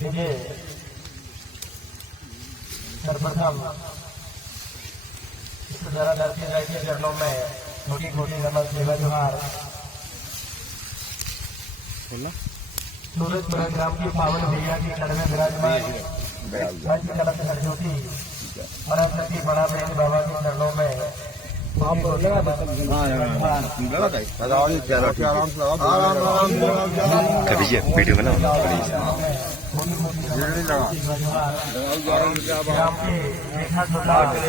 देखिए सर्वप्रथम जरा धरती राय के चरणों में छोटी छोटी नमन सेवा जोहार। सूरजपुरा ग्राम की पावन भैया की चरण में विराजमान ज्योति परमशक्ति बड़ा बहन बाबा के चरणों में वीडियो बनाओ ग्राम के रेखा बाबा के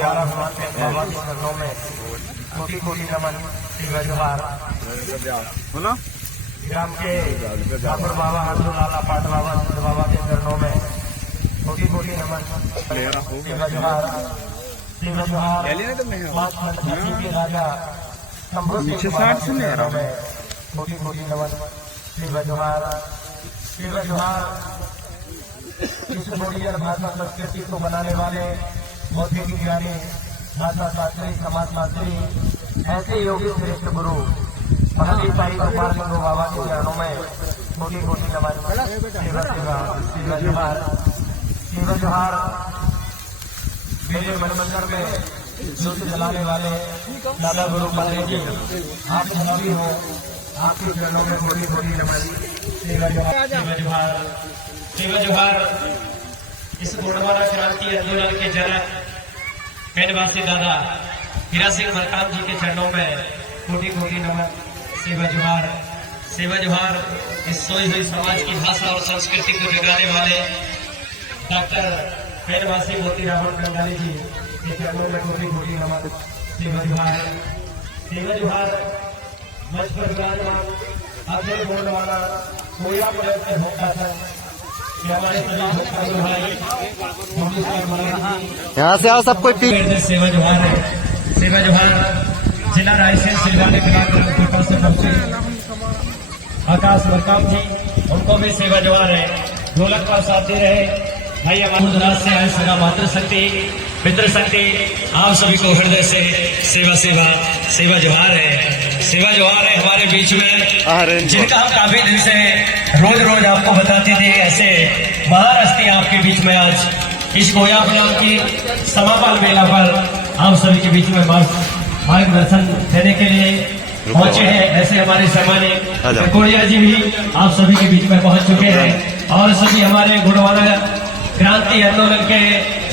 चरणों में छोटी छोटी नमन सेवा जोहार। ग्राम के ठाकुर बाबा हरदू लाला पाट बाबा सिद्ध बाबा के चरणों में छोटी छोटी नमन सेवा जोहार। सेवा जोहार के राजा समृद्ध में छोटी छोटी नमन सेवा जोहार। सेवा जोहार इस बोलियर भाषा संस्कृति को बनाने वाले बौद्धिक ज्ञानी भाषा शास्त्री समाज शास्त्री ऐसे योगी श्रेष्ठ गुरु महादेव भाई गोपाल सिंह बाबा के चरणों में छोटी छोटी नमन सेवा जोहार। सेवा जोहार मेरे मन मंदिर में ज्योति जलाने वाले दादा गुरु पाले जी आप सभी हो, आपके चरणों में छोटी छोटी नमन सेवा जोहार। सेवा जोहार इस गोंडवाना क्रांति आंदोलन के जनक मेनवासी दादा हीरा सिंह मरकाम जी के चरणों में कोटि कोटि नमन सेवा जोहार। सेवा जोहार इस सोई हुई समाज की भाषा और संस्कृति को जगाने वाले डॉक्टर मेनवासी मोती रावण बंगाली जी के चरणों में कोटि कोटि नमन सेवा जोहार। सेवा जोहार मंच पर विराजमान अखिल गोंडवाना कोयला पलट के भोक्ता था यहाँ से आओ सब कोई सेवा जोहार है। सेवा जोहार जिला रायसेन सिलवाने के बाद से पहुंचे आकाश मरकाम जी, उनको भी सेवा जोहार है। ढोलक पर साथ दे रहे भाई हमारे से आए सगा मातृ शक्ति मित्र शक्ति, आप सभी को हृदय से सेवा सेवा सेवा जोहार है। सेवा जोहार है हमारे बीच में जिनका हम काफी दिन से रोज रोज आपको बताते थे, ऐसे महान हस्ती आपके बीच में आज इस गोया प्लान की समापन मेला पर आप सभी के बीच में मार्गदर्शन देने के लिए पहुंचे हैं। ऐसे हमारे सम्मानित कोड़िया जी भी आप सभी के बीच में पहुंच चुके हैं और सभी हमारे गोंडवाना क्रांति आंदोलन के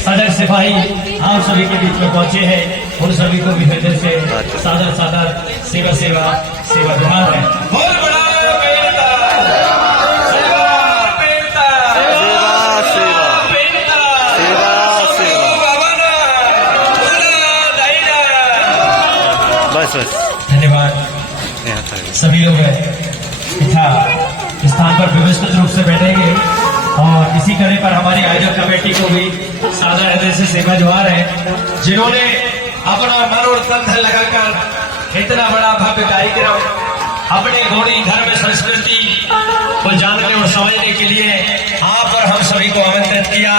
सदर सिपाही आप सभी के बीच में पहुंचे हैं। उन सभी को भी हृदय से सादर सादर सेवा सेवा सेवा जोहार है। धन्यवाद। सभी लोग इच्छा स्थान पर व्यवस्थित रूप से बैठेंगे और इसी कड़ी पर हमारी आयोजक कमेटी को भी सादर हृदय से सेवा जोहार है, जिन्होंने अपना मन और तन धन लगाकर इतना बड़ा भव्य कार्यक्रम अपने गौड़ी धर्म संस्कृति को जानने और समझने के लिए आप और हम सभी को आमंत्रित किया।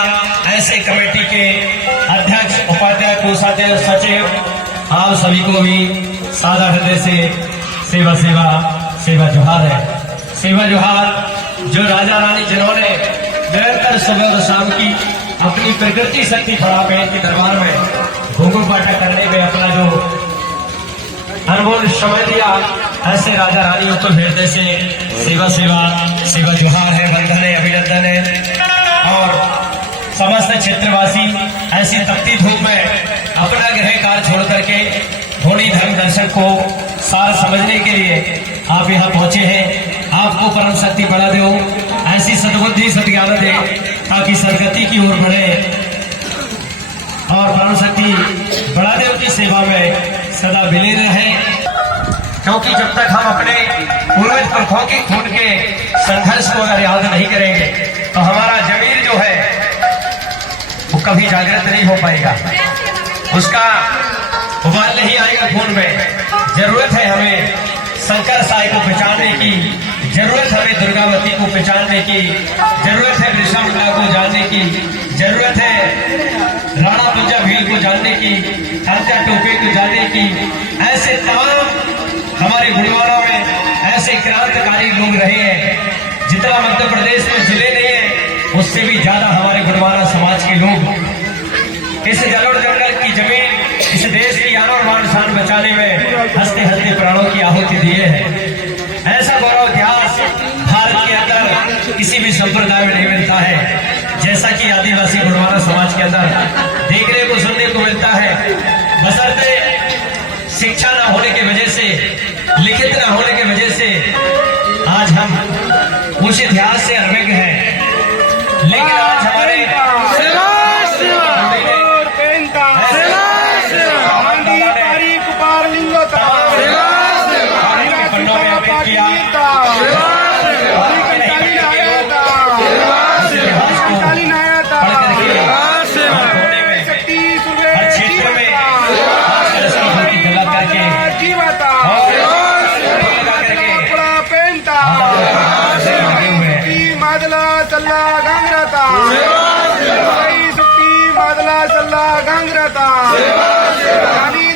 ऐसे कमेटी के अध्यक्ष उपाध्यक्ष कोषाध्यक्ष सचिव आप सभी को भी सादर हृदय से सेवा सेवा सेवा जोहार है। सेवा जोहार जो राजा रानी जिन्होंने निरंतर सुबह और शाम की अपनी प्रकृति शक्ति फड़ा बहन के दरबार में घुंघरू पाठा करने में अपना जो अनमोल समय दिया, ऐसे राजा रानियों तो हृदय से सेवा सेवा सेवा जोहार है, वंदन है, अभिनंदन है। और समस्त क्षेत्रवासी ऐसी तपती धूप में अपना गृह कार्य छोड़ करके घोड़ी धर्म दर्शन को सार समझने के लिए आप यहाँ पहुंचे हैं। आपको परम शक्ति बढ़ा दो, ऐसी सद्बुद्धि सद्ज्ञान दे ताकि सदगति की ओर बढ़े और परम शक्ति बढ़ा देव की सेवा में सदा विलीन रहे। क्योंकि जब तक हम अपने पूर्वज पुरखों की खून के संघर्ष को अगर याद नहीं करेंगे तो हमारा जमीर जो है वो कभी जागृत नहीं हो पाएगा, उसका उबाल नहीं आएगा खून में। जरूरत है हमें शंकर साई को पहचानने की, जरूरत हमें दुर्गावती को पहचानने की, जरूरत है वृषभला को जानने की, जरूरत है राणा तुंजा भील को जानने की, तात्या टोपे को जानने की। ऐसे तमाम हमारे गुड़वाड़ा में ऐसे क्रांतिकारी लोग रहे हैं। जितना मध्य प्रदेश में जिले नहीं है उससे भी ज्यादा हमारे गुणवाना समाज के लोग इस जलोढ़ जंगल की जमीन, इस देश की आन और मान शान बचाने में हंसते हंसते प्राणों की आहुति दिए हैं। ऐसा गौरव इतिहास भारत के अंदर किसी भी संप्रदाय में नहीं मिलता है, जैसा कि आदिवासी गुणवाना समाज के अंदर देखने को सुनने को मिलता है। बशर्ते शिक्षा न होने की वजह से, लिखित न होने की वजह से आज हम उस इतिहास से अनभिज्ञ हैं, लेकिन आज हमारे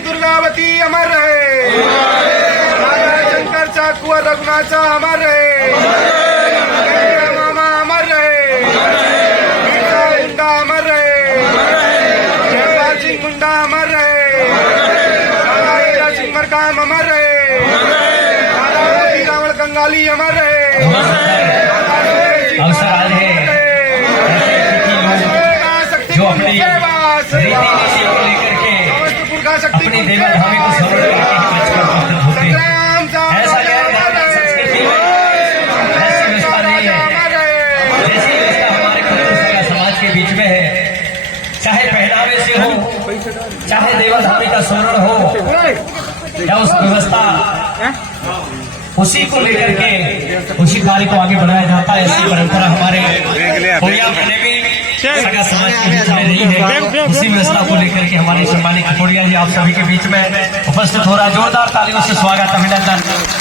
दुर्गावती अमर रहे, शंकर चाकुआ रघुनाथा अमर रहे, मामा अमर रहे, बिरसा मुंडा अमर रहे, जयपाल सिंह मुंडा अमर रहे, हीरा सिंह मरकाम अमर रहे, रावण कंगाली अमर रहे। अवसर आज है जो अपनी रीति को लेकर के अपनी देवधामी को समर्पण करके ऐसा संस्कृति में ऐसी व्यवस्था नहीं है जैसी व्यवस्था हमारे कुटुंब समाज के बीच में है। चाहे पहनावे से हो, चाहे देवधामी का स्मरण हो, या उस व्यवस्था उसी को लेकर के उसी कार्य को आगे बढ़ाया जाता है। ऐसी परंपरा हमारे कोरिया में भी सगा समाज के बीच में नहीं है। उसी व्यवस्था को लेकर के हमारे सम्मानित खकोड़िया जी आप सभी के बीच में उपस्थित हो रहा है। जोरदार तालियों से स्वागत, अभिनंदन।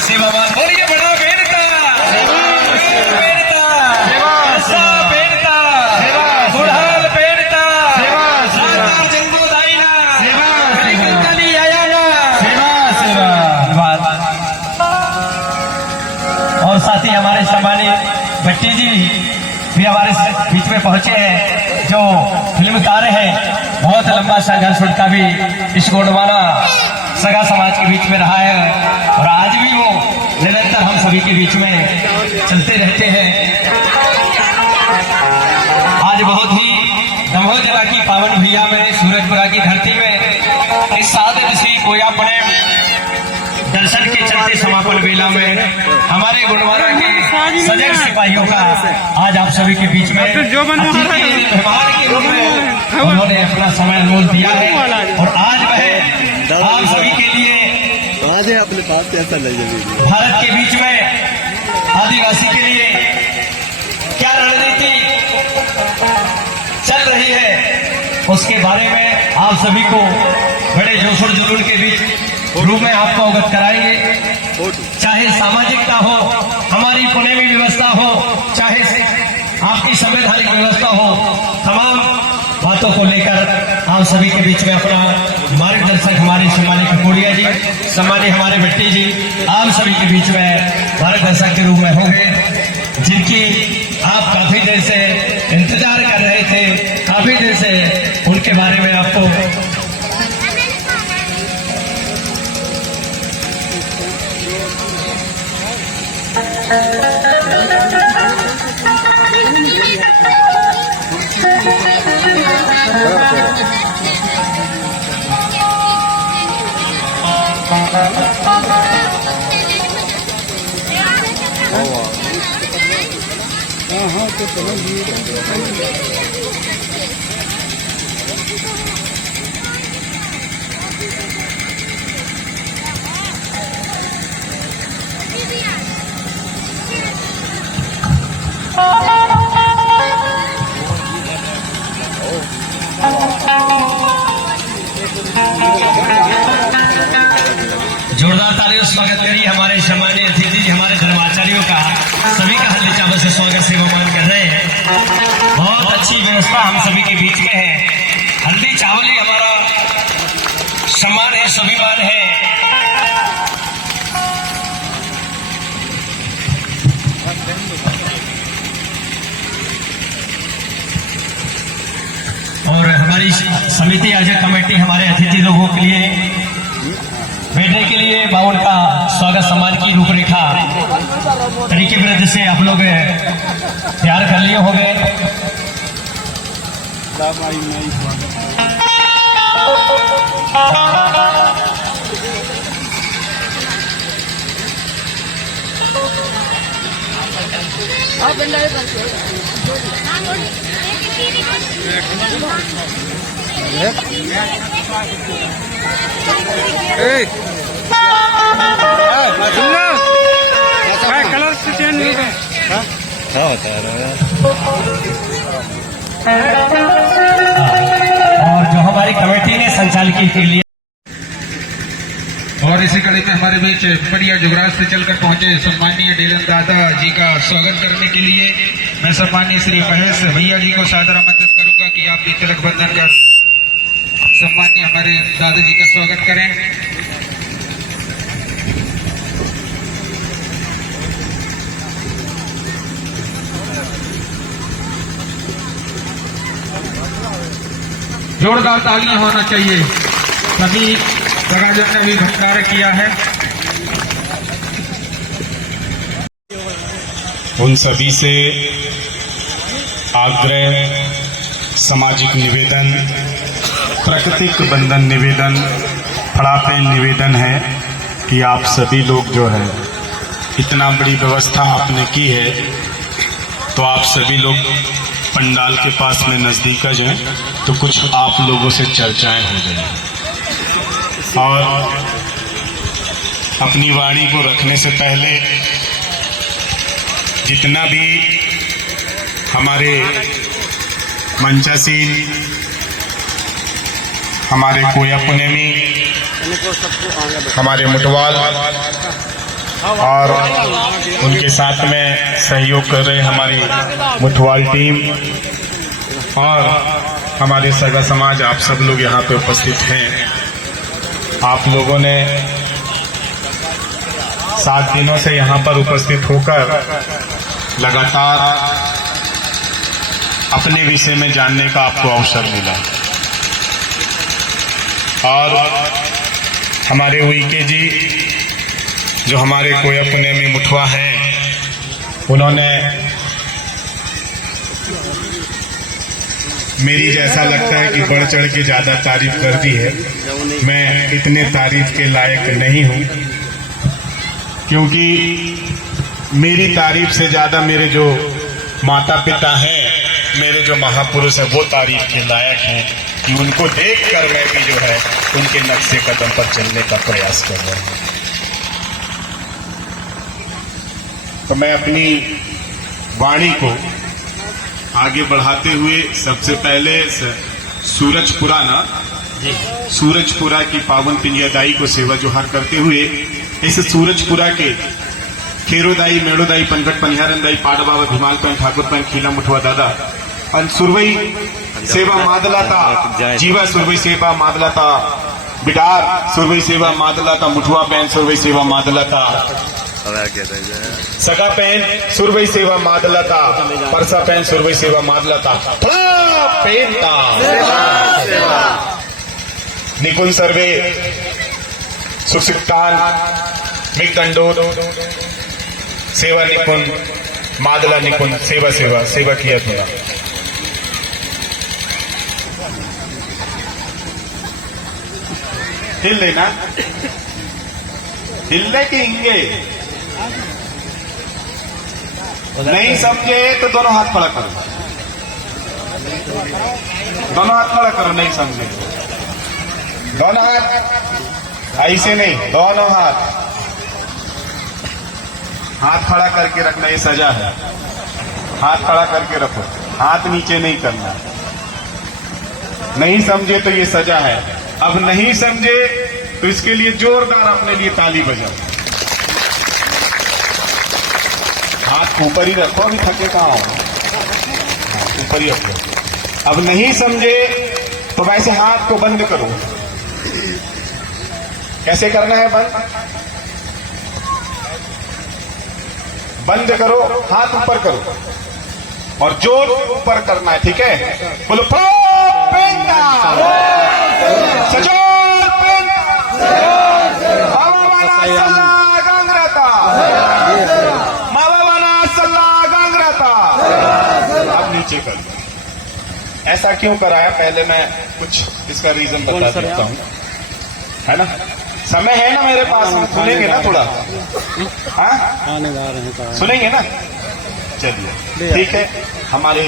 सेवावान बोलिए बड़ा बेड़का, बुढ़ाल बेड़का, जंगो दाईना, कली आयाना, और साथ ही हमारे सम्मानित भट्टी जी भी हमारे बीच में पहुंचे हैं, जो फिल्मकार हैं। बहुत लंबा संघर्ष उनका भी इस गोंडवाना सगा समाज के बीच में रहा है और आज भी वो निरंतर हम सभी के बीच में चलते रहते हैं। आज बहुत ही दमोह जिला की पावन भैया में सूरजपुरा की धरती में इस 7 दिवसीय कोया पड़े दर्शन के चलते समापन बेला में हमारे गुणवाना के सजग सिपाहियों का आज आप सभी के बीच में मेहमान के रूप में उन्होंने अपना समय अनमोल दिया है और आज वह आप सभी के लिए अपने पास कैसा लगे भारत के बीच में आदिवासी के लिए क्या रणनीति चल रही है उसके बारे में आप सभी को बड़े जोश और जुनून के बीच रूप में आपको अवगत कराएंगे। चाहे सामाजिकता हो, हमारी कानूनी व्यवस्था हो, चाहे आपकी संवैधानिक व्यवस्था हो, तमाम बातों को लेकर आप सभी के बीच में अपना मार्गदर्शक हमारे सम्मानित खकोड़िया जी, सम्मानित हमारे भट्टी जी आप सभी के बीच में मार्गदर्शक के रूप में होंगे, जिनकी आप काफी देर से इंतजार कर रहे थे। काफी देर से उनके बारे में आपको जोरदार तालियों से स्वागत करिए हमारे सम्मानीय अतिथि हमारे धर्माचार्यों का। सभी का हल्दी चावल से स्वागत सेवामान कर रहे हैं। बहुत अच्छी व्यवस्था हम सभी के बीच में है। हल्दी चावल ही हमारा सम्मान है, स्वाभिमान है। हमारी समिति आयोजक कमेटी हमारे अतिथि लोगों के लिए बैठने के लिए व उनका स्वागत सम्मान की रूपरेखा तरीके विरुद्ध से आप लोग तैयार कर लिए होंगे। कलर चेंज क्या होता है और जो हमारी कमेटी ने संचालकी के लिए और इसी कड़ी में हमारे बीच बढ़िया जुगराज से चलकर पहुंचे सम्मानीय डीलन दादा जी का स्वागत करने के लिए मैं सम्मानीय श्री महेश भैया जी को सादर आमंत्रित करूंगा कि आप भी तिलक बंधन कर सम्मानीय हमारे दादा जी का स्वागत करें। जोरदार तालियां होना चाहिए। सभी जगह ने भी भंडारा किया है। उन सभी से आग्रह, सामाजिक निवेदन, प्राकृतिक बंधन निवेदन, फड़ापे निवेदन है कि आप सभी लोग जो है इतना बड़ी व्यवस्था आपने की है तो आप सभी लोग पंडाल के पास में नजदीक आ जाएं तो कुछ आप लोगों से चर्चाएं हो जाएं और अपनी वाणी को रखने से पहले जितना भी हमारे मंचासीन, हमारे कोया पुनेमी, हमारे मुटवाल और उनके साथ में सहयोग कर रहे हमारी मुटवाल टीम और हमारे सगा समाज, आप सब लोग यहाँ पे उपस्थित हैं। आप लोगों ने 7 दिनों से यहाँ पर उपस्थित होकर लगातार अपने विषय में जानने का आपको अवसर मिला और हमारे उइके जी जो हमारे कोया पुणे में मुठवा है, उन्होंने मेरी जैसा लगता है कि बढ़ चढ़ के ज्यादा तारीफ कर दी है। मैं इतने तारीफ के लायक नहीं हूं क्योंकि मेरी तारीफ से ज्यादा मेरे जो माता पिता हैं, मेरे जो महापुरुष हैं, वो तारीफ के लायक हैं कि उनको देखकर मैं भी जो है उनके नक्शे कदम पर चलने का प्रयास कर रहा हूं। तो मैं अपनी वाणी को आगे बढ़ाते हुए सबसे पहले सूरजपुरा की पावन पिंजरदाई को सेवा जोहार करते हुए इस सूरजपुरा के खेरोदाई, मेड़ोदाई, पनघट, पनिहारनदाई, पाड़ बाबा, भीमाल पैन, ठाकुर पैन, खीला मुठवा दादा और सुरवई सेवा मादलाता, जीवा सुरवई सेवा मादलाता, बिडार सुरवई सेवा मादलाता, मुठवा पैन सुरवई सेवा मादलाता, सगा पैन सुरवई सेवा मादलाता, परसा पैन सुरवई सेवा मादलाता, निकुंज सर्वे सुखसिक्तान मिगदंडोद सेवा निपुण मादला निपुण सेवा किया थोड़ा। हिल लेना, हिलने के हिंगे नहीं समझे तो दोनों हाथ खड़ा करो, दोनों हाथ खड़ा करो। नहीं समझे दोनों हाथ ऐसे नहीं, दोनों हाथ खड़ा करके रखना, ये सजा है। हाथ खड़ा करके रखो, हाथ नीचे नहीं करना। नहीं समझे तो ये सजा है। अब नहीं समझे तो इसके लिए जोरदार अपने लिए ताली बजाओ। हाथ ऊपर ही रखो, अभी थके कहाँ हो, ऊपर ही रखो। अब नहीं समझे तो वैसे हाथ को बंद करो। कैसे करना है बंद? बंद करो, हाथ ऊपर करो और जोर ऊपर करना है, ठीक है? बोलो पेंटा सजोल पेंटा मावावाना सल्ला गंगराता मावावाना सल्ला गंगराता। अब नीचे कर। ऐसा क्यों कराया, पहले मैं कुछ इसका रीजन बता देता हूँ, है ना। समय है ना मेरे पास, सुनेंगे ना थोड़ा, हाँ सुनेंगे ना। चलिए ठीक है। हमारे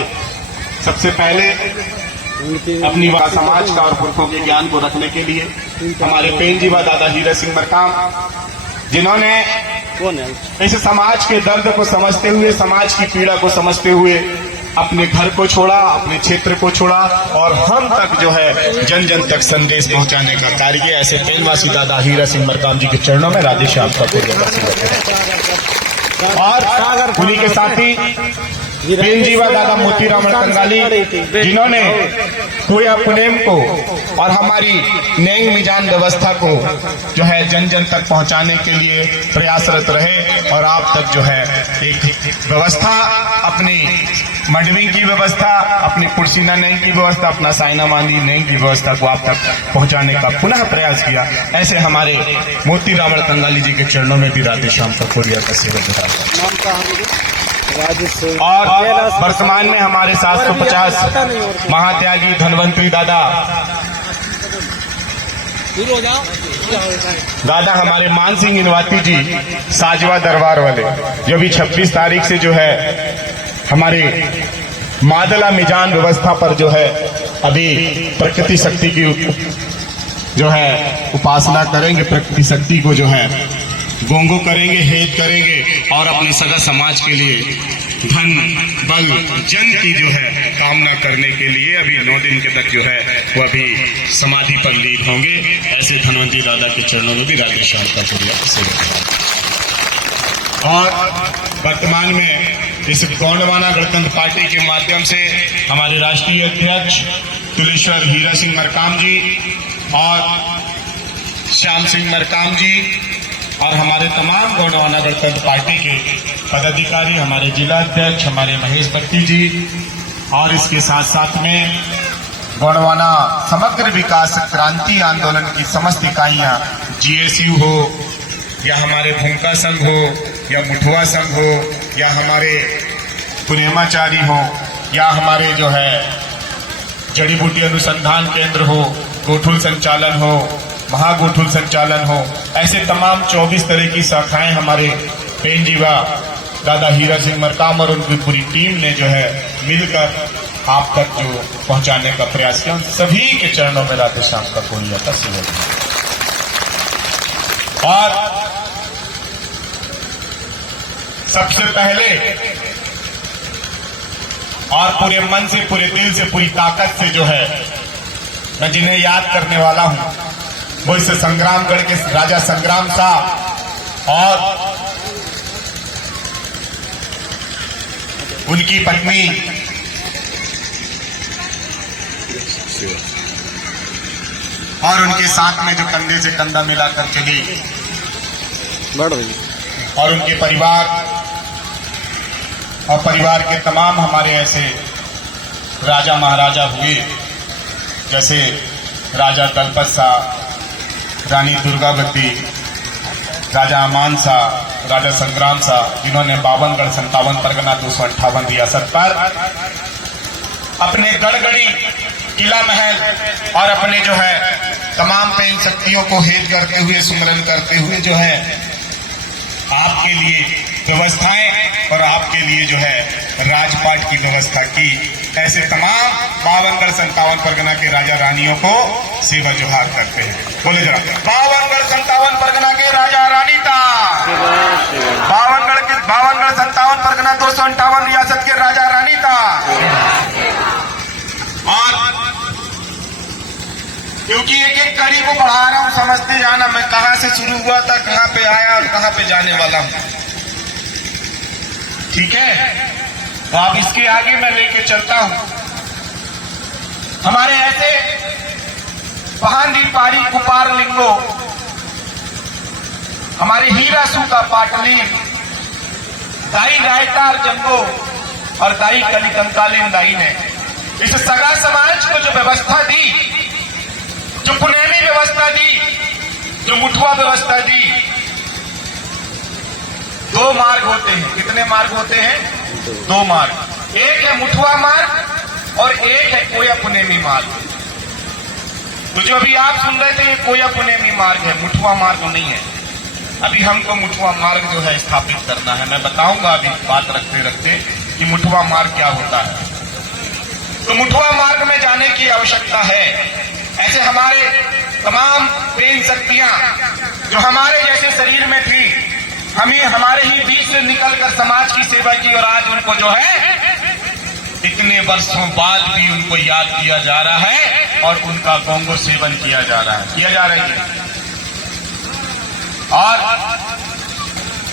सबसे पहले अपनी समाज का और पुरखों के ज्ञान को रखने के लिए हमारे पेंजीवा दादा हीरा सिंह मरकाम, जिन्होंने इस समाज के दर्द को समझते हुए, समाज की पीड़ा को समझते हुए अपने घर को छोड़ा, अपने क्षेत्र को छोड़ा और हम तक जो है जन जन तक संदेश पहुंचाने का कार्य किया। ऐसे पेंवासी दादा हीरा सिंह मरकाम जी के चरणों में राधे श्याम का और उन्हीं के साथी पेंजीवा दादा मोतीराम कंगाली, जिन्होंने पूरे पुनेम को और हमारी नेंग मिजान व्यवस्था को जो है जन जन तक पहुंचाने के लिए प्रयासरत रहे और आप तक जो है एक व्यवस्था, अपनी मंडवी की व्यवस्था, अपनी कुर्सीना नेंग की व्यवस्था, अपना साइना मांदी नेंग की व्यवस्था को आप तक पहुंचाने का पुनः प्रयास किया। ऐसे हमारे मोतीराम कंगाली जी के चरणों में भी राधे श्याम का कोरिया का सेवा दिया। और वर्तमान में हमारे 750 महात्यागी धनवंतरी दादा हमारे मान सिंह इनवाती जी साजवा दरबार वाले, जो भी 26 तारीख से जो है हमारे मादला मिजान व्यवस्था पर जो है अभी प्रकृति शक्ति की जो है उपासना करेंगे, प्रकृति शक्ति को जो है गोंगो करेंगे, हेत करेंगे और अपने सगा समाज के लिए धन बल जन की जो है कामना करने के लिए अभी 9 दिन के तक जो है वो अभी समाधि पर लीन होंगे। ऐसे धनवंतरी दादा के चरणों में भी राधे श्याम का पूजा सेवा। और वर्तमान में इस गोंडवाना गणतंत्र पार्टी के माध्यम से हमारे राष्ट्रीय अध्यक्ष तुलेश्वर हीरा सिंह मरकाम जी और श्याम सिंह मरकाम जी और हमारे तमाम गोंडवाना गणतंत्र पार्टी के पदाधिकारी, हमारे जिला अध्यक्ष हमारे महेश भट्टी जी और इसके साथ साथ में गोंडवाना समग्र विकास क्रांति आंदोलन की समस्त इकाइयां, जीएसयू हो या हमारे भूमिका संघ हो या मुठुआ संघ हो या हमारे पुनेमाचारी हो या हमारे जो है जड़ी बूटी अनुसंधान केंद्र हो, गोठुल संचालन हो, महागोठुल संचालन हो, ऐसे तमाम 24 तरह की शाखाएं हमारे पेंजीवा दादा हीरा सिंह मरकाम और उनकी पूरी टीम ने जो है मिलकर आप तक जो पहुंचाने का प्रयास किया। सभी के चरणों में राधे श्याम का कोरिया का सेवा। और सबसे पहले और पूरे मन से, पूरे दिल से, पूरी ताकत से जो है मैं जिन्हें याद करने वाला हूं वो इस संग्रामगढ़ के राजा संग्राम साहब और उनकी पत्नी और उनके साथ में जो कंधे से कंधा मिलाकर चली और उनके परिवार और परिवार के तमाम हमारे ऐसे राजा महाराजा हुए, जैसे राजा दलपत शाह, रानी दुर्गावती, राजा अमान शाह, राजा संग्राम शाह, जिन्होंने 52 गढ़ 57 परगना 258 रियासत पर अपने गढ़गढ़ी किला महल और अपने जो है तमाम पेन शक्तियों को हेत करते हुए, सुमरन करते हुए जो है आपके लिए व्यवस्थाएं और आपके लिए जो है राजपाट की व्यवस्था की। ऐसे तमाम 52 गढ़ 57 परगना के राजा रानियों को सेवा जोहार करते हैं। बोले जरा 52 गढ़ 57 परगना के राजा रानी था, 52 गढ़ 57 परगना 258 रियासत के राजा रानी था। और क्योंकि एक एक कड़ी को बढ़ा रहा हूं, समझते जाना मैं कहां से शुरू हुआ था, कहां पे आया और कहां पे जाने वाला हूं। ठीक है, तो अब इसके आगे मैं लेके चलता हूं। हमारे ऐसे पहाड़ी पारी कुपार लिंगो, हमारे हीरा सूता पाटली, दाई रायतार जंगो और दाई कली कंकालीन दाई ने इस सगा समाज को जो व्यवस्था दी, जो पुनैनी व्यवस्था दी, जो मुठुआ व्यवस्था दी, 2 मार्ग होते हैं। कितने मार्ग होते हैं? 2 मार्ग। एक है मुठुआ मार्ग और एक है कोया पुनेमी मार्ग। तो जो अभी आप सुन रहे थे ये कोया पुनेमी मार्ग है, मुठुआ मार्ग नहीं है। अभी हमको मुठुआ मार्ग जो है स्थापित करना है। मैं बताऊंगा अभी बात रखते रखते कि मुठुआ मार्ग क्या होता है। तो मुठुआ मार्ग में जाने की आवश्यकता है। ऐसे हमारे तमाम प्रेम शक्तियां जो हमारे जैसे शरीर में थी, हमें हमारे ही बीच से निकलकर समाज की सेवा की और आज उनको जो है इतने वर्षों बाद भी उनको याद किया जा रहा है और उनका गौंगो सेवन किया जा रहा है, किया जा रहा है। और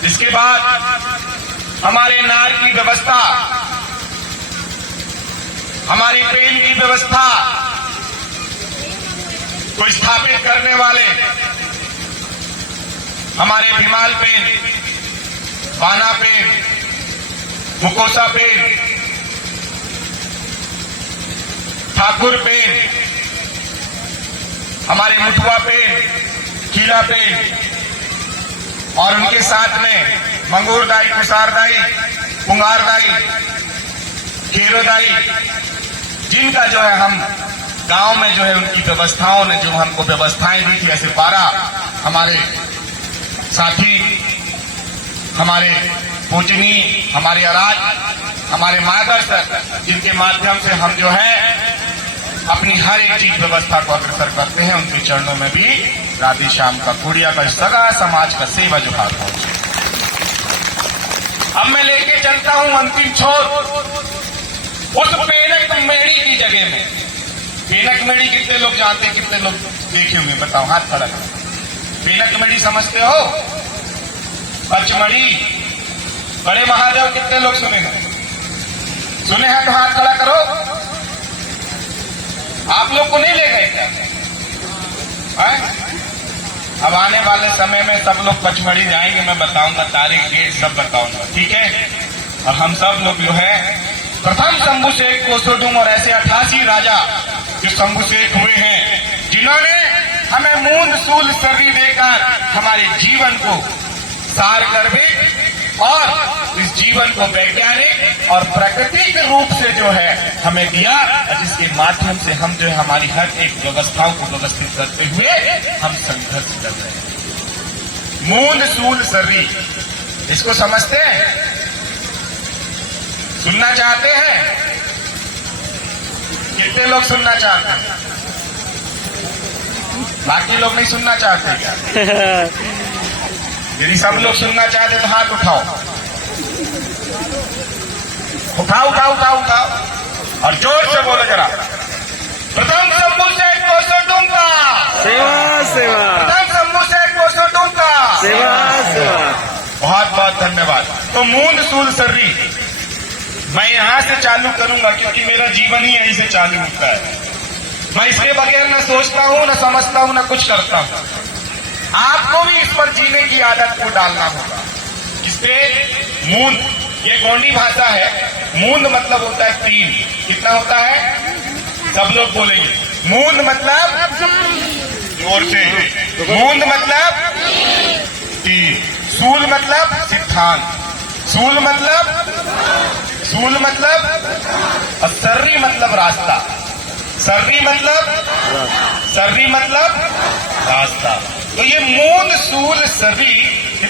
इसके बाद हमारे नार की व्यवस्था, हमारी प्रेम की व्यवस्था को स्थापित करने वाले हमारे भीमाल पेन, बाना पेन, मुकोसा पेन, ठाकुर पेन, हमारे मुठुआ पेन, खीला पेन और उनके साथ में मंगूरदाई, कुसारदाई, पुंगारदाई, खेरोदाई, जिनका जो है हम गांव में जो है उनकी व्यवस्थाओं ने जो हमको व्यवस्थाएं दी थी, ऐसे 12 हमारे साथी, हमारे पूजनी, हमारे आराध, हमारे मार्गदर्शक, जिनके माध्यम से हम जो है अपनी हर एक चीज व्यवस्था को अग्रसर करते हैं, उनके चरणों में भी राधे श्याम का कुड़िया का सगा समाज का सेवा जो हाथ पहुंचे। अब मैं लेके चलता हूं अंतिम छोर उस पेनक मेड़ी की जगह में। पेनक मेड़ी कितने लोग जानते हैं, कितने लोग देखे हुए बताओ, हाथ खड़ा करो। पेनक मेड़ी समझते हो? पचमढ़ी बड़े महादेव कितने लोग सुने हैं? सुने हैं तो हाथ खड़ा करो। आप लोग को नहीं ले गए क्या? अब आने वाले समय में सब लोग पचमढ़ी जाएंगे, मैं बताऊंगा तारीख, डेट सब बताऊंगा, ठीक है? और हम सब लोग जो है प्रथम शंभु शेख कोसोडुम और ऐसे 88 राजा जो शंभु शेख हुए हैं, जिन्होंने हमें मूंद सूल सर्री देकर हमारे जीवन को सार गर्भित और इस जीवन को वैज्ञानिक और प्राकृतिक रूप से जो है हमें दिया, जिसके माध्यम से हम जो है हमारी हर एक व्यवस्थाओं को व्यवस्थित करते हुए हम संघर्ष कर रहे हैं। मूंद सूल सर्री, इसको समझते हैं? सुनना चाहते हैं? कितने लोग सुनना चाहते हैं? बाकी लोग नहीं सुनना चाहते क्या? यदि सब लोग सुनना चाहते तो हाथ उठाओ, उठाओ उठाओ उठाओ उठाओ और जोर से बोलो जरा। प्रथम शंभु शेख कोसोडुम का सेवा सेवा, प्रथम शंभु शेख कोसोडुम का सेवा सेवा। बहुत बहुत धन्यवाद। तो मूंद सूल सर्री मैं यहां से चालू करूंगा क्योंकि मेरा जीवन ही यहीं से चालू होता है। मैं इसके बगैर न सोचता हूं, न समझता हूं, न कुछ करता हूं। आपको भी इस पर जीने की आदत को डालना होगा। इससे मूंद, ये गोंडी भाषा है। मूंद मतलब होता है 3। कितना होता है? सब लोग बोलेंगे। मूंद मतलब, जोर से, मूंद मतलब 3। सूल मतलब सिद्धांत, सूल मतलब और सर्री मतलब रास्ता, सर्री मतलब रास्ता। तो ये मूंद सूल सर्री,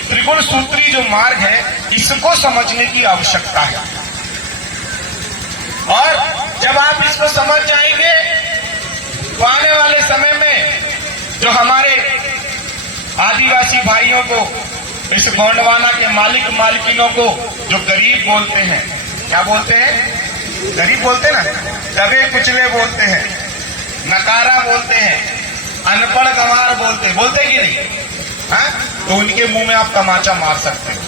त्रिगुण सूत्री जो मार्ग है, इसको समझने की आवश्यकता है। और जब आप इसको समझ जाएंगे तो आने वाले समय में जो हमारे आदिवासी भाइयों को, इस गोंडवाना के मालिक मालकिनों को जो गरीब बोलते हैं, क्या बोलते हैं? गरीब बोलते ना, दबे कुचले बोलते हैं, नकारा बोलते हैं, अनपढ़ गंवार बोलते कि नहीं? हाँ? तो उनके मुंह में आप तमाचा मार सकते हो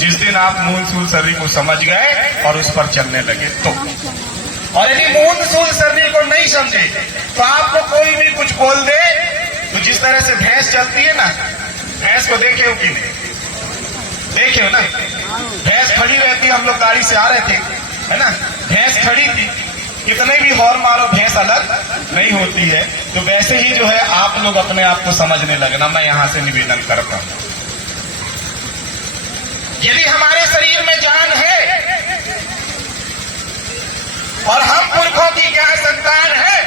जिस दिन आप मूंद सूल सर्री को समझ गए और उस पर चलने लगे तो। और यदि मूंद सूल सर्री को नहीं समझे तो आपको कोई भी कुछ बोल दे, तो जिस तरह से भैंस चलती है ना, भैंस को देखे हो कि नहीं? देखे हो ना? भैंस खड़ी रहती है, हम लोग गाड़ी से आ रहे थे, है ना? भैंस खड़ी थी, कितने भी हॉर मारो भैंस अलग नहीं होती है। तो वैसे ही जो है आप लोग अपने आप को समझने लगना, मैं यहां से निवेदन करता हूं। यदि हमारे शरीर में जान है और हम पुरखों की क्या संतान है,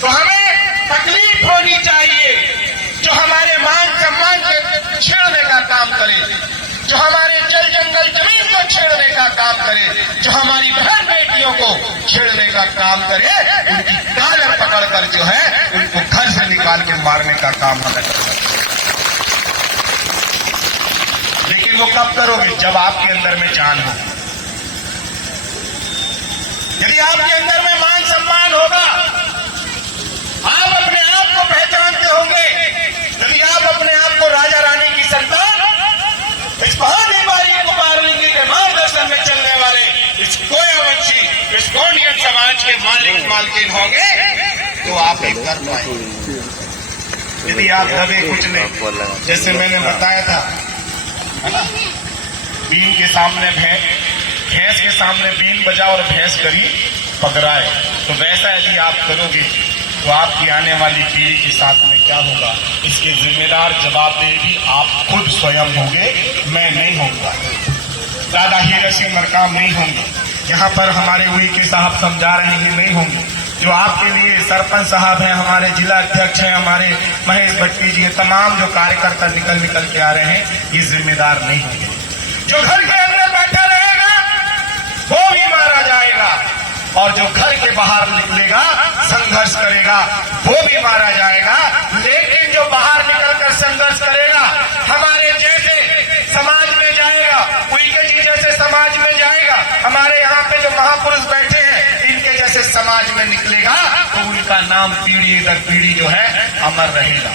तो हमें तकलीफ होनी चाहिए जो हमारे मान सम्मान के छेड़ने का काम करे, जो हमारे जल जंगल जमीन को छेड़ने का काम करे, जो हमारी बहन बेटियों को छेड़ने का काम करे, उनकी कॉलर पकड़कर जो है उनको घर से निकाल के मारने का काम हमें करना चाहिए। लेकिन वो कब करोगे? जब आपके अंदर में जान हो। यदि आपके अंदर में मान सम्मान होगा, आप अपने आप को पहचानते होंगे, यदि आप अपने आप को राजा रानी की संतान, इस पहाड़ी बारी को पारलिंगी के मार्गदर्शन में चलने वाले इस कोयावंशी, इस गोंडियन समाज के मालिक मालकिन होंगे, तो आप एक कर पाएंगे। यदि आप दबे कुछ नहीं, जैसे मैंने बताया था, है ना, बीन के सामने भैंस के सामने बीन बजा और भैंस करी पकड़ाए, तो वैसा यदि आप करोगे तो आपकी आने वाली पीढ़ी के साथ में क्या होगा, इसके जिम्मेदार जवाबदेही भी आप खुद स्वयं होंगे, मैं नहीं होऊंगा। दादा हीरा सिंह मरकाम नहीं होंगे, यहाँ पर हमारे हुई के साहब समझा रहे हैं नहीं होंगे, जो आपके लिए सरपंच साहब हैं, हमारे जिला अध्यक्ष हैं, हमारे महेश भट्टी जी हैं, तमाम जो कार्यकर्ता निकल के आ रहे हैं, ये जिम्मेदार नहीं होंगे। जो घर के अंदर बैठा रहेगा वो भी मारा जाएगा, और जो घर के बाहर निकलेगा, संघर्ष करेगा, वो भी मारा जाएगा। लेकिन जो बाहर निकलकर संघर्ष करेगा, हमारे जैसे समाज में जाएगा, उनके जी जैसे समाज में जाएगा, हमारे यहाँ पे जो महापुरुष बैठे हैं इनके जैसे समाज में निकलेगा, तो उनका नाम पीढ़ी दर पीढ़ी जो है अमर रहेगा।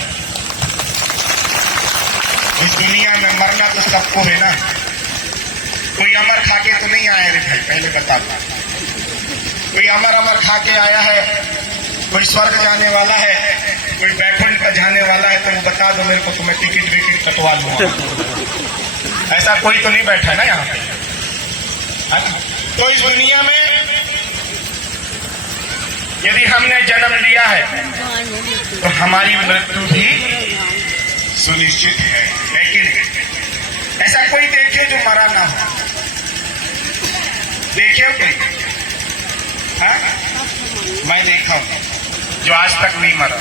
इस दुनिया में मरना तो सबको है ना, कोई अमर खा के तो नहीं आया रे भाई, पहले बता दो। कोई अमर खा के आया है, कोई स्वर्ग जाने वाला है, कोई बैकुंठ का जाने वाला है, तो वो बता दो मेरे को, तो मैं टिकट विकेट कटवा लूंगा। ऐसा कोई तो नहीं बैठा ना यहाँ पे। तो इस दुनिया में यदि हमने जन्म लिया है तो हमारी मृत्यु भी सुनिश्चित है कि नहीं? ऐसा कोई देखे जो मरा ना हो, देखिए कोई? हाँ, मैं देखा हूं जो आज तक नहीं मरा।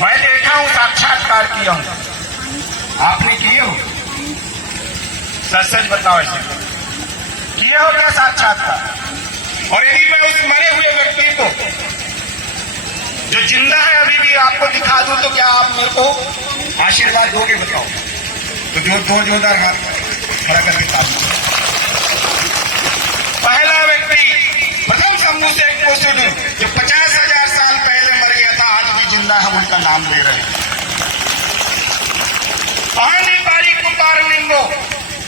मैं देखा हूं, साक्षात्कार किया हूं। आपने किए हो? सच सच बताओ, ऐसे किए हो क्या साक्षात्कार? और यदि मैं उस मरे हुए व्यक्ति को जो जिंदा है अभी भी आपको दिखा दूं, तो क्या आप मेरे को आशीर्वाद दोगे? बताओ। तो जो दो जोरदार हाथ खड़ा करके पास। पहला व्यक्ति प्रथम समूह से एक पोस्ट जो 50,000 साल पहले मर गया था, आज भी जिंदा, हम उनका नाम ले रहे हैं। पानी पारी कुपार लिंगो,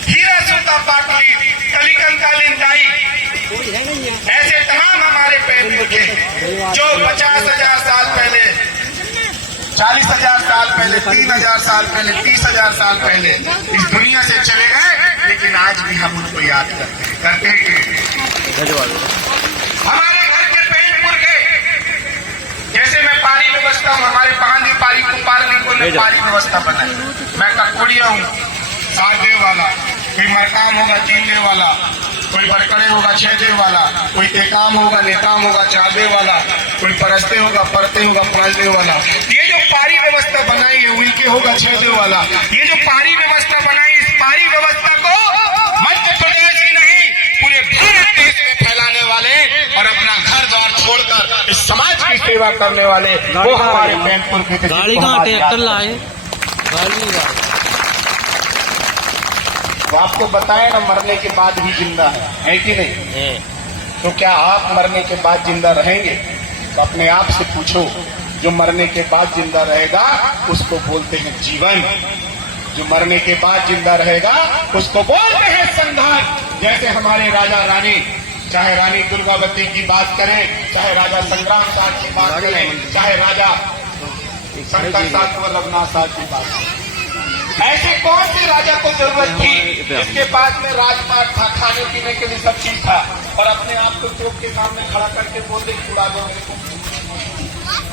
हीरा सूता पाटली, कलिकंकालीन दाई, ऐसे तमाम हमारे पैर थे जो 50,000 साल पहले, 40,000 साल पहले, 3,000 साल पहले, 30,000 साल पहले इस दुनिया से चले गए, लेकिन आज भी हम उनको याद करते हैं। हमारे घर के पेंटपुर के, जैसे मैं पारी में बसता हूँ, हमारे पानी पारी को पारने को ने पारी व्यवस्था बनाई। मैं ककोड़िया हूँ, 7 देव वाला, कोई मरकाम होगा 3 देव वाला, कोई बरकड़े होगा 6 देव वाला, कोई तेकाम होगा, नेताम होगा 4 देव वाला, कोई परस्ते होगा, परते होगा 5 देव वाला। ये जो पारी व्यवस्था बनाई है उनके होगा 6 देव वाला। ये जो पारी व्यवस्था बनाई, इस पारी व्यवस्था को मध्य प्रदेश ही नहीं पूरे भारत देश में फैलाने वाले और अपना घर द्वार छोड़कर इस समाज की सेवा करने वाले वो हमारे पैनपुर के गाड़ी कहाँ ट्रैक्टर लाए? तो आपको बताया ना, मरने के बाद भी जिंदा है कि नहीं? तो क्या आप मरने के बाद जिंदा रहेंगे? तो अपने आप से पूछो, जो मरने के बाद जिंदा रहेगा उसको बोलते हैं जीवन, जो मरने के बाद जिंदा रहेगा उसको बोलते हैं संघर्ष। जैसे हमारे राजा रानी, चाहे रानी दुर्गावती की बात करें, चाहे राजा संग्राम साहब की बात करें, चाहे राजा शंकर साहब वल्लभनाथ साहब की बात करें, ऐसे कौन से राजा को जरूरत थी जिसके पास में राजपाट था, खाने पीने के लिए सब चीज था, और अपने आप को चौक के सामने खड़ा करके बोलते छुड़ा दो मेरे को।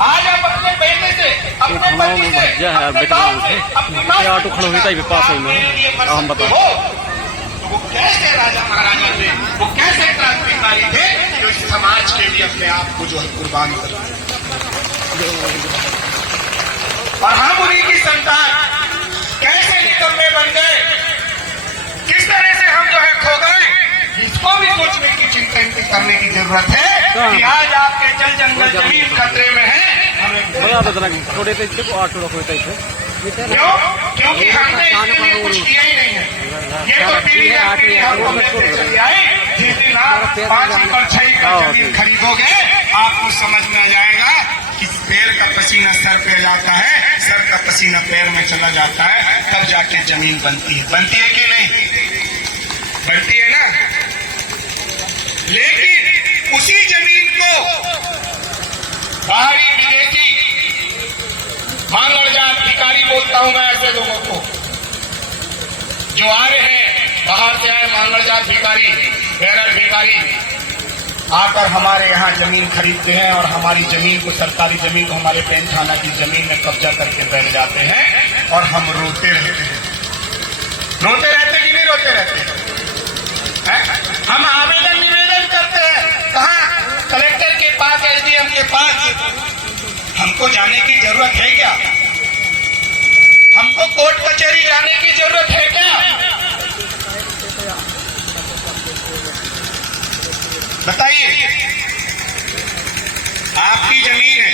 आज आप अपने बेटे से, अपने पति से, अपने गांव से, अपनी मां से ऑटो खड़ा होता ही पास में हम बता तो वो कैसे राजा महाराजा थे, वो कैसे क्रांतिकारी थे जो इस समाज के लिए अपने आप को जो है कुर्बान कर। और हम उन्हीं की संतान कैसे निकम्मे बन गए, किस तरह से हम जो है खो गए, इसको भी सोचने की चिंता करने की जरूरत है कि आज आपके जल जंगल जमीन खतरे में है। थोड़े ऑटो होता ही क्यों? क्योंकि हमने इसके लिए कुछ किया ही नहीं है। ये तो पीढ़ी दर पीढ़ी हमको मिलते चली आई। जिस दिन आप 5 एकड़ 6 एकड़ जमीन खरीदोगे, आपको समझ में आ जाएगा कि पैर का पसीना सर पे जाता है, सर का पसीना पैर में चला जाता है, तब जाके जमीन बनती है। बनती है कि नहीं? बनती है ना। लेकिन उसी जमीन को बाहरी विदेशी मांगड़ जात भिखारी बोलता हूं मैं ऐसे लोगों को जो आ रहे हैं, बाहर से आए मांगड़ जात भिखारी, बैरर भिखारी आकर हमारे यहाँ जमीन खरीदते हैं और हमारी जमीन को, सरकारी जमीन को, हमारे पेन थाना की जमीन में कब्जा करके बैठ जाते हैं और हम रोते रहते हैं। रोते रहते कि नहीं रोते रहते हैं? हम आवेदन निवेदन करते हैं, कहाँ? कलेक्टर के पास, एसडीएम के पास। हमको जाने की जरूरत है क्या? हमको कोर्ट कचहरी जाने की जरूरत है क्या? बताइए। आपकी जमीन है,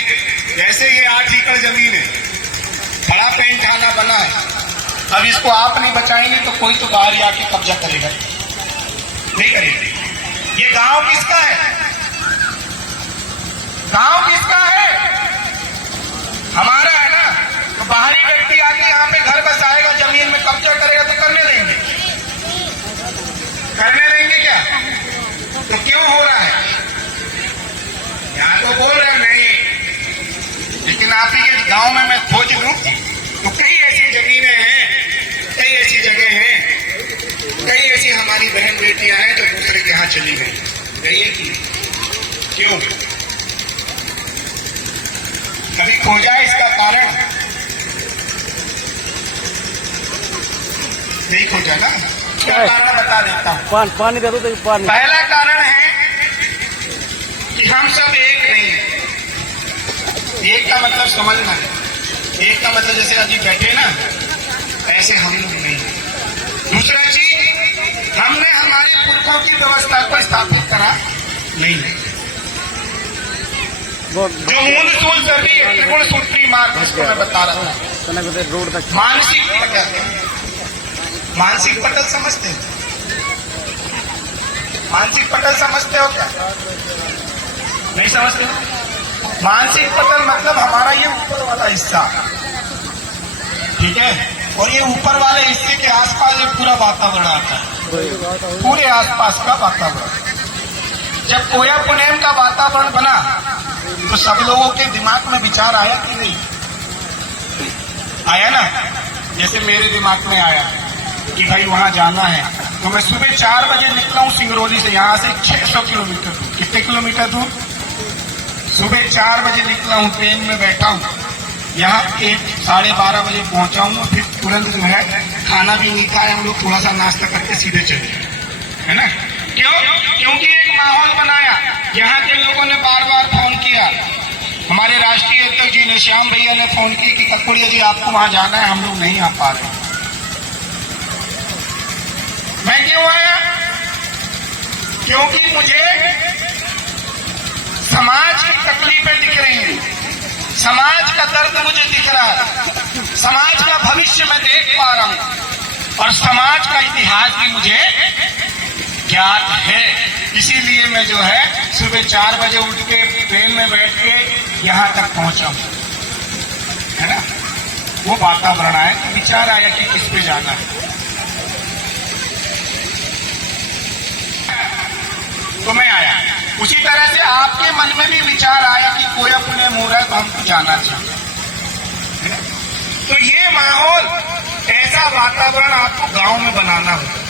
जैसे ये 8 एकड़ जमीन है, बड़ा पेन थाना बना है, अब इसको आप नहीं बचाएंगे तो कोई तो बाहर ही आके कब्जा करेगा, नहीं करेगा। ये गांव किसका है? गांव किसका है? हमारा है ना। तो बाहरी व्यक्ति आके यहाँ पे घर बसाएगा, जमीन में कब्जा करेगा तो करने देंगे? करने देंगे क्या? तो क्यों हो रहा है? यहाँ तो बोल रहे नहीं, लेकिन आप ही के गांव में मैं खोज लूं तो कई ऐसी जमीनें हैं, कई ऐसी जगह हैं, कई ऐसी हमारी बहन बेटियां हैं जो दूसरे के यहाँ चली गई है कि क्यों? कभी खोजा इसका कारण? नहीं खोजा ना। क्या कारण बता देता हूं। पानी दे दो तो पानी। पहला कारण है कि हम सब एक नहीं है। एक का मतलब समझना है। एक का मतलब जैसे अभी बैठे ना, ऐसे हम लोग नहीं। दूसरा चीज, हमने हमारे पुरखों की व्यवस्था को स्थापित करा नहीं। जो मूल सूल सभी त्रिगुण सूत्री मार्ग, जिसको मैं बता रहा था, रोड तक मानसिक पटल। मानसिक पटल समझते हैं? मानसिक पटल समझते हो क्या? नहीं समझते? मानसिक पटल मतलब हमारा ये ऊपर वाला हिस्सा, ठीक है, और ये ऊपर वाले हिस्से के आसपास ये पूरा वातावरण आता है, पूरे आसपास का वातावरण। जब कोया पुनेम का वातावरण बना तो सब लोगों के दिमाग में विचार आया कि नहीं आया ना? जैसे मेरे दिमाग में आया कि भाई वहां जाना है, तो मैं सुबह 4 बजे निकला हूं सिंगरौली से, यहां से 600 किलोमीटर दूर। कितने किलोमीटर दूर? सुबह 4 बजे निकला हूं, ट्रेन में बैठा हूं, यहाँ 12:30 बजे पहुंचा हूं, फिर तुरंत जो है खाना भी नहीं खाया, हम लोग थोड़ा सा नाश्ता करके सीधे चले, है ना? क्यों? क्योंकि एक माहौल बनाया। यहाँ के लोगों ने बार बार फोन किया, हमारे राष्ट्रीय अध्यक्ष जी ने, श्याम भैया ने फोन की कि ककड़िया जी आपको वहां जाना है, हम लोग नहीं आ पा रहे। मैं क्यों आया? क्योंकि मुझे समाज की तकलीफें दिख रही हैं, समाज का दर्द मुझे दिख रहा है, समाज का भविष्य मैं देख पा रहा हूं और समाज का इतिहास भी मुझे ज्ञात है। इसीलिए मैं जो है सुबह 4 बजे उठ के ट्रेन में बैठ के यहां तक पहुंचा हूं, है ना? वो वातावरण आया, विचार आया कि किस पे जाना है, तो मैं आया। उसी तरह से आपके मन में भी विचार आया कि कोया पुणे हो रहा है तो हमको जाना चाहिए। तो ये माहौल ऐसे ऐसा वातावरण आपको गांव में बनाना होगा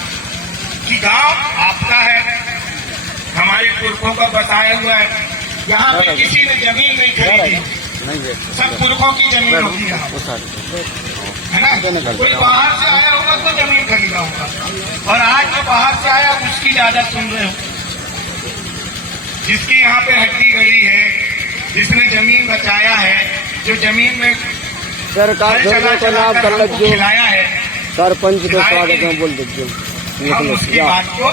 कि गांव आपका है, हमारे पुरखों का बसाया हुआ है। यहाँ पे किसी ने जमीन नहीं खरीदी, सब पुरखों की जमीन होती है ना। कोई बाहर से आया होगा तो जमीन खरीदा होगा, और आज जो बाहर से आया उसकी ज्यादा सुन रहे हो। जिसकी यहाँ पे हड्डी गड़ी है, जिसने जमीन बचाया है, जो जमीन में सरकार खिलाया है, सरपंच को स्वागत में बोल दीजिए। हम उसकी बात को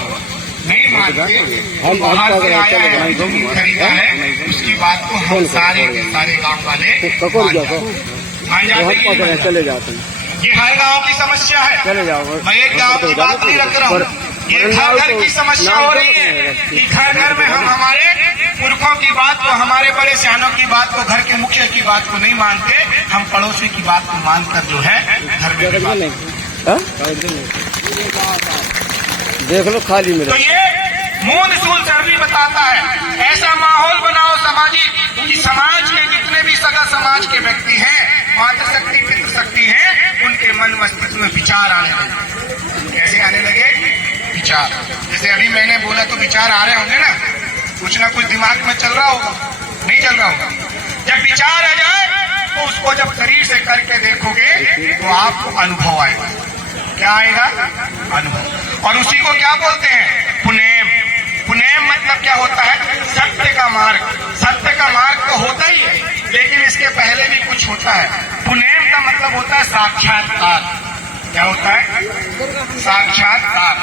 नहीं मानते। हम बाहर से आया है, जमीन खरीदा है, उसकी बात को हम सारे के सारे गांव वाले मान जाते हैं। चले जाते हैं, ये हर गांव की समस्या है। चले जाओ। मैं एक गांव की बात नहीं रख रहा हूँ, ये घर घर की समस्या हो रही है कि घर घर में हम हमारे पुरखों की बात को, हमारे बड़े सियानों की बात को, घर के मुखिया की बात को नहीं मानते, हम पड़ोसी की बात को मानकर जो है घर में देख लो खाली में। तो ये मूल सूल सर्वी बताता है, ऐसा माहौल बनाओ सामाजिक कि समाज के जितने भी सगा समाज के व्यक्ति हैं, मातृशक्ति पितृशक्ति हैं, उनके मन मस्तिष्क में विचार आने लगे। कैसे आने लगे? विचार। जैसे अभी मैंने बोला तो विचार आ रहे होंगे ना, कुछ ना कुछ दिमाग में चल रहा होगा, नहीं चल रहा होगा। जब विचार आ जाए तो उसको जब शरीर से करके देखोगे तो आपको अनुभव आएगा। क्या आएगा? अनुभव। और उसी को क्या बोलते हैं? पुनेम। पुनेम मतलब क्या होता है? सत्य का मार्ग। सत्य का मार्ग तो होता ही है, लेकिन इसके पहले भी कुछ होता है। पुनेम का मतलब होता है साक्षात्कार। क्या होता है? साक्षात्कार।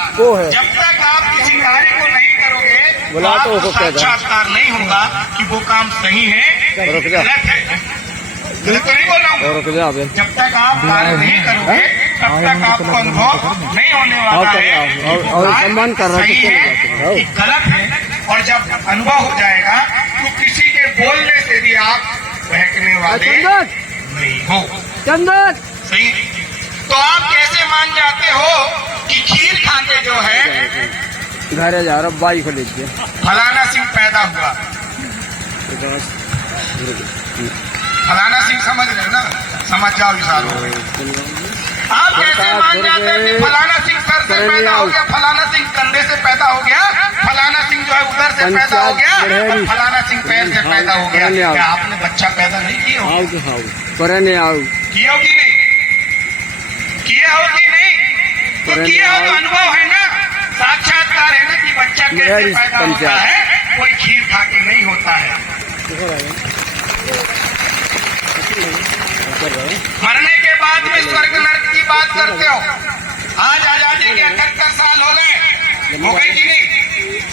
जब तक आप किसी कार्य को नहीं करोगे तो आपको साक्षात्कार नहीं होगा कि वो काम सही है गलत है। गलत तो नहीं बोल रहा हूँ। जब तक आप कार्य नहीं करोगे तब तक आपको अनुभव नहीं होने वाला है और सम्मान कर रहा सही है कि गलत है। और जब अनुभव हो जाएगा तो किसी के बोलने से भी आप बहकने वाले नहीं हो। चंदन सही। तो आप कैसे मान जाते हो कि खीर खाके जो है घर जा रहा बाई को लीजिए फलाना सिंह पैदा हुआ? फलाना सिंह समझ रहे ना, समझ जाओ इशारों में। आप कैसे मान जाते हैं कि फलाना सिंह सर से पैदा हो गया, फलाना सिंह कंधे से पैदा हो गया, फलाना सिंह जो है उधर से पैदा हो गया, और फलाना सिंह पैर से पैदा हो गया? क्या आपने बच्चा पैदा नहीं किया हो? किया हो कि नहीं? किया हो कि नहीं? तो किया हो तो अनुभव है ना, साक्षात्कार है ना कि बच्चा कैसे पैदा होता है। कोई खीर खा के नहीं होता है। मरने के बाद में स्वर्ग नरक की बात करते हो। आज आजादी के 78 साल हो गए, हो गए कि नहीं?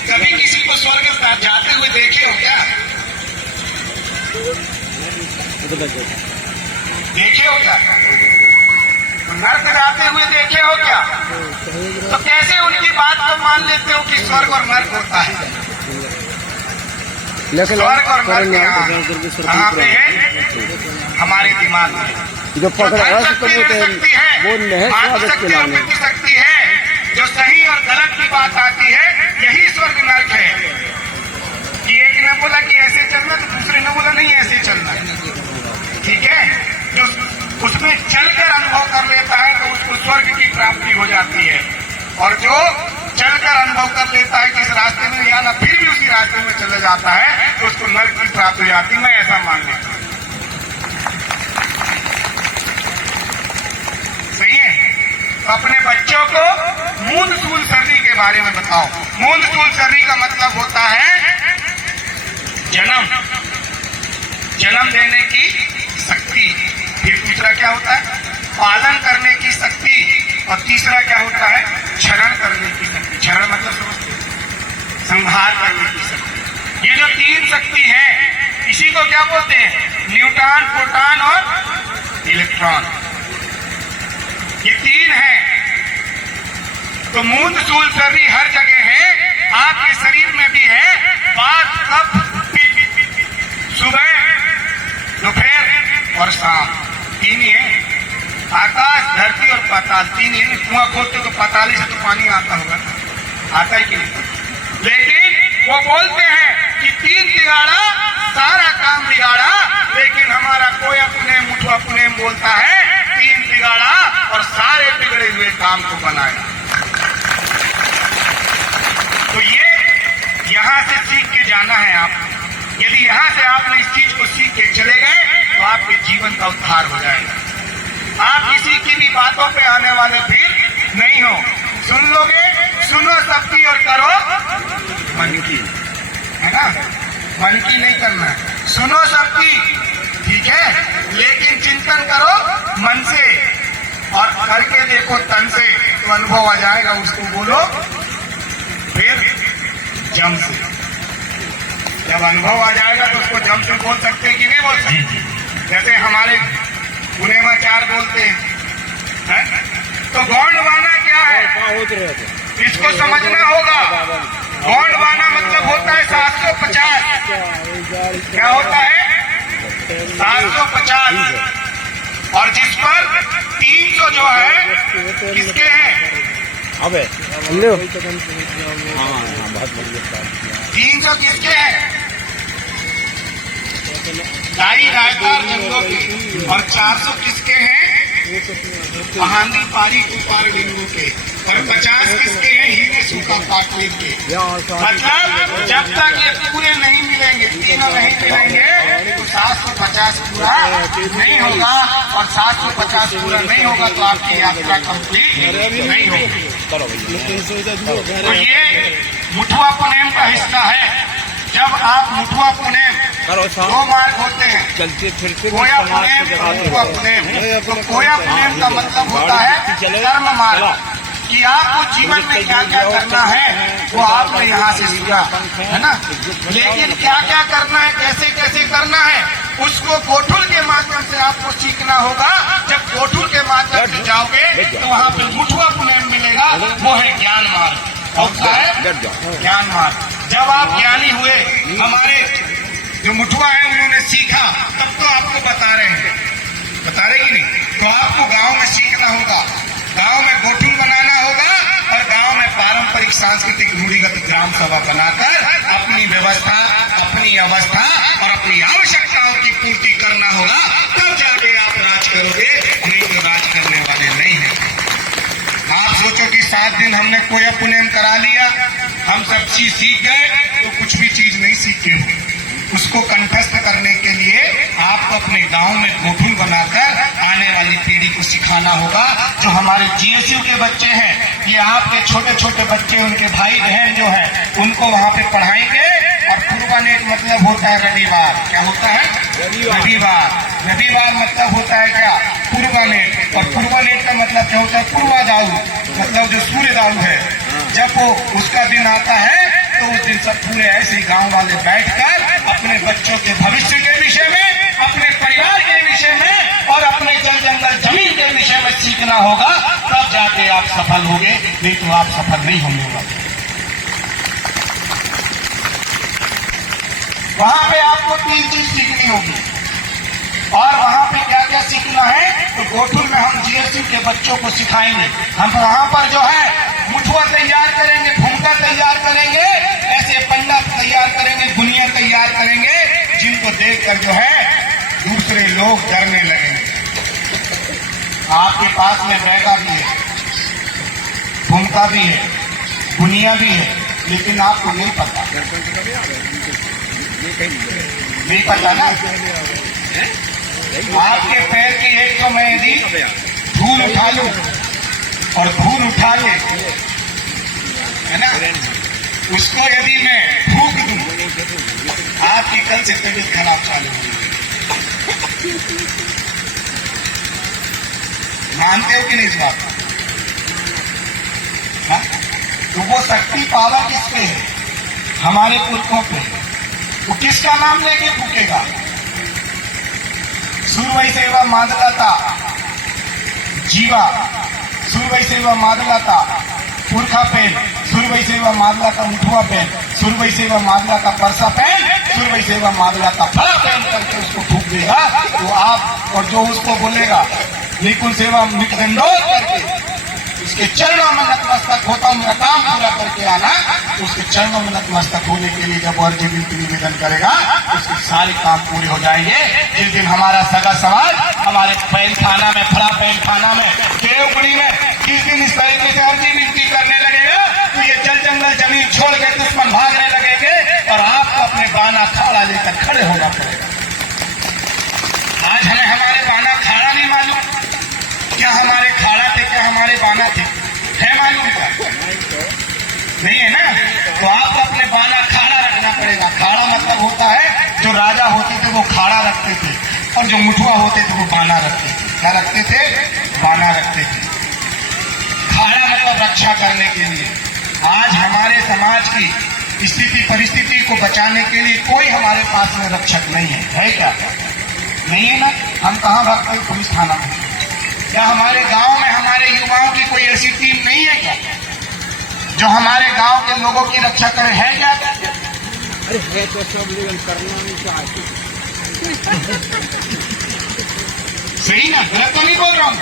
कभी किसी को स्वर्ग जाते हुए देखे हो क्या? देखे हो क्या? नर्क जाते हुए देखे हो क्या? तो कैसे उनकी बात को मान लेते हो कि स्वर्ग और नर्क होता है? स्वर्ग और नर्क कहाँ पे है? हमारे दिमाग में। जो पकड़ा है शक्ति है, मातृशक्ति और पितृशक्ति है, जो सही और गलत की बात आती है, यही स्वर्ग नर्क है। कि एक ने बोला कि ऐसे चलना तो दूसरे ने बोला नहीं ऐसे चलना। ठीक है, जो उसमें चलकर अनुभव कर लेता है तो उसको स्वर्ग की प्राप्ति हो जाती है, और जो चलकर अनुभव कर लेता है कि इस रास्ते में जाना फिर भी उसी रास्ते में चले जाता है तो उसको नर्क की प्राप्ति हो जाती है। मैं ऐसा मान लेता हूं। सही है। तो अपने बच्चों को मूंद सूल सर्री के बारे में बताओ। मूंद सूल सर्री का मतलब होता है जन्म, जन्म देने की शक्ति। फिर दूसरा क्या होता है? पालन करने की शक्ति। और तीसरा क्या होता है? क्षरण करने की शक्ति। क्षरण मतलब समझते? संहार करने की शक्ति। ये जो तीन शक्ति है इसी को क्या बोलते हैं? न्यूट्रॉन, प्रोटॉन और इलेक्ट्रॉन। ये तीन है। तो मूंद सूल सर्री हर जगह है, आपके शरीर में भी है। बात कब? सुबह, दोपहर और शाम, तीन ही है। आकाश, धरती और पाताल, तीन ही। कुआं खोदते तो पाताली से तो पानी आता होगा, आता ही कि नहीं? लेकिन वो बोलते हैं कि 3 बिगाड़ा सारा काम बिगाड़ा, लेकिन हमारा कोई अपने मुठुआ पुनेम बोलता है 3 बिगाड़ा और सारे बिगड़े हुए काम को बनाया। तो ये यहाँ से सीख के जाना है आप। यदि यहाँ से आपने इस चीज को सीख के चले गए तो आपके जीवन का उद्धार हो जाएगा। आप किसी की भी बातों पे आने वाले फिर नहीं हो। सुन लोगे, सुनो सबकी और करो मन की, है ना? मन की नहीं करना है, सुनो सबकी, ठीक है, लेकिन चिंतन करो मन से और करके देखो तन से, तो अनुभव आ जाएगा। उसको बोलो फिर जम से। जब अनुभव आ जाएगा तो उसको जम से बोल सकते कि नहीं बोल सकते? जैसे हमारे पुनेमाचार बोलते हैं, तो गौंडवाना क्या है इसको समझना होगा। गौंडवाना मतलब होता है 750। क्या होता है? 750। और जिस पर 300 जो है किसके हैं? अबे लो 300 किसके हैं? दाई रायदार जंगलों के। और 400 किसके हैं? कहानी पारी कुपार लिंगों के। और 50 किसके हैं? हीरे सूखा पाटली के। मतलब जब तक ये पूरे नहीं मिलेंगे, तीनों नहीं मिलेंगे, तो 750 पूरा नहीं होगा। और 750 पूरा नहीं होगा तो आपकी यात्रा कंप्लीट नहीं होगी। तो ये मुठुआ पुनेम का हिस्सा है। जब आप मुठुआ पुनेम 2 मार्ग होते हैं, कोया पुनेम और मुठुआ पुनेम। तो कोया पुनेम का मतलब होता है कर्म मार्ग, कि आपको जीवन में क्या क्या करना है वो आपने यहाँ से सीखा, है ना? लेकिन क्या क्या करना है, कैसे कैसे करना है, उसको गोठुल के माध्यम से आपको सीखना होगा। जब गोठुल के माध्यम से जाओगे तो वहाँ पे मुठुआ पुनेम मिलेगा, वो है ज्ञान मार्ग। कौन सा है? ज्ञान मार्ग। जब आप ज्ञानी हुए, हमारे जो मुठुआ है उन्होंने सीखा, तब तो आपको बता रहे हैं, बता रहे कि नहीं? तो आपको गांव में सीखना होगा, गांव में गोठुल बनाना होगा और गांव में पारंपरिक सांस्कृतिक रूढ़िगत ग्राम सभा बनाकर अपनी व्यवस्था, अपनी अवस्था और अपनी आवश्यकताओं की पूर्ति करना होगा। तब जाके आप राज करोगे, नहीं तो राज करने वाले नहीं है। आप सोचो कि 7 दिन हमने कोया पुनेम करा लिया, हम सब चीज सीख गए, तो कुछ भी चीज नहीं सीखे हो। उसको कंठस्थ करने के लिए आपको अपने गांव में गोठुल बनाकर आने वाली पीढ़ी को सिखाना होगा। जो हमारे जीएसयू के बच्चे हैं, ये आपके छोटे छोटे बच्चे, उनके भाई बहन जो है, उनको वहाँ पे पढ़ाएंगे। और पूर्वानेट मतलब होता है रविवार। क्या होता है? रविवार। रविवार मतलब होता है क्या? पूर्वानेट। और पूर्वानेट का मतलब क्या होता है? पूर्वा दाऊ, मतलब जो सूर्य दाऊ है। जब वो उसका दिन आता है तो उस दिन सब पूरे ऐसे गांव वाले बैठकर अपने बच्चों के भविष्य के विषय में, अपने परिवार के विषय में और अपने जल जंगल जमीन के विषय में सीखना होगा। तब जाके आप सफल होंगे, नहीं तो आप सफल नहीं होंगे। वहां पे आपको 3 चीज सीखनी होगी। और वहां पे क्या क्या सीखना है, तो गोठुल में हम जीएसयू के बच्चों को सिखाएंगे। हम वहां पर जो है मुठुआ तैयार करेंगे, भूमिका तैयार करेंगे, ऐसे पंडा तैयार करेंगे, दुनिया तैयार करेंगे, जिनको देखकर जो है दूसरे लोग डरने लगेंगे। आपके पास में बैगा भी है, भूमिका भी है, दुनिया भी है, लेकिन आपको नहीं पता। नहीं पता ना? आपके पैर की एक तो मैं यदि धूल उठा लूं और धूल उठा के, है ना, उसको यदि मैं फूंक दूं, आपकी कल से तबीयत खराब चालू होगी। मानते हो कि नहीं इस बात? हाँ? तो वो शक्ति पावर किस पे है? हमारे पुरखों पे। वो किसका नाम लेके फूकेगा? सूर्य सेवा मादलाता जीवा, सूर्य सेवा मादलाता पुरखा पेन, सूर्य सेवा मादलाता मुठुआ पेन, सूर्य सेवा मादलाता परसा पेन, सूर्य सेवा मादलाता फला पेन करके उसको फूक देगा। तो आप और जो उसको बोलेगा निकुल सेवा मिकदंडोत करके उसके चरणों में नतमस्तक होता हूं, मेरा काम पूरा करके लेके आना, तो उसके चरणों में नतमस्तक होने के लिए जब अर्जी विनती निवेदन करेगा उसके सारे काम पूरे हो जाएंगे। जिस दिन हमारा सगा समाज हमारे पैन थाना में, फड़ा पैन थाना में, केवड़ी में, जिस दिन इस तरीके से अर्जी विनती करने लगेगा तो ये जल जंगल जमीन छोड़ के दुश्मन भागने लगेंगे और आपको अपने बाना खाड़ा लेकर खड़े होना पड़ेगा। आज हमें हमारे बाना खाड़ा नहीं मालूम, क्या हमारे खाड़ा थे, क्या हमारे बाना थे, है मालूम क्या? नहीं है ना? तो आपको अपने बाना खाड़ा रखना पड़ेगा। खाड़ा मतलब होता है जो राजा होते थे वो खाड़ा रखते थे और जो मुठुआ होते थे वो बाना रखते थे। क्या रखते थे? बाना रखते थे। खाड़ा मतलब रक्षा करने के लिए। आज हमारे समाज की स्थिति परिस्थिति को बचाने के लिए कोई हमारे पास में रक्षक नहीं है क्या? नहीं है ना? हम कहाँ भागते हैं? पुलिस थाना में। क्या हमारे गांव में हमारे युवाओं की कोई ऐसी टीम नहीं है क्या जो हमारे गांव के लोगों की रक्षा करे? है क्या? अरे है तो सब लेकिन करना नहीं चाहते। सही ना? गलत तो नहीं बोल रहा हूं।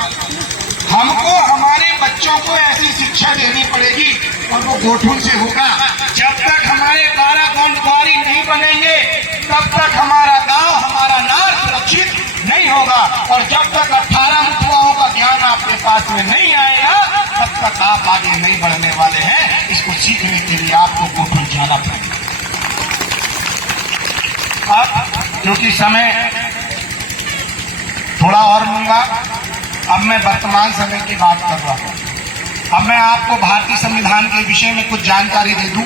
हमको हमारे बच्चों को ऐसी शिक्षा देनी पड़ेगी और वो गोठून से होगा। जब तक हमारे कारागौंड द्वारी नहीं बनेंगे तब तक हमारा गांव, हमारा नार सुरक्षित नहीं होगा। और जब तक 18 मुठुआओं का ज्ञान आपके पास में नहीं आएगा तब तक आप आगे नहीं बढ़ने वाले हैं। इसको सीखने के लिए आपको गोठून जाना पड़ेगा। अब क्योंकि समय थोड़ा और लूंगा, अब मैं वर्तमान समय की बात कर रहा हूं। अब मैं आपको भारतीय संविधान के विषय में कुछ जानकारी दे दूं।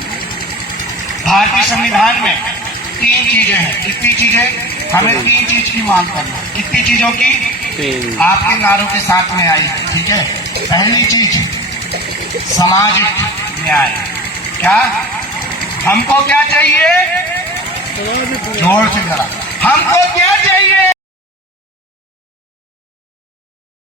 भारतीय संविधान में 3 चीजें हैं। कितनी चीजें? हमें 3 चीज की मांग करना। कितनी चीजों की? आपके नारों के साथ में आई, ठीक है। पहली चीज सामाजिक न्याय। क्या हमको क्या चाहिए? जोर से जरा, हमको क्या चाहिए?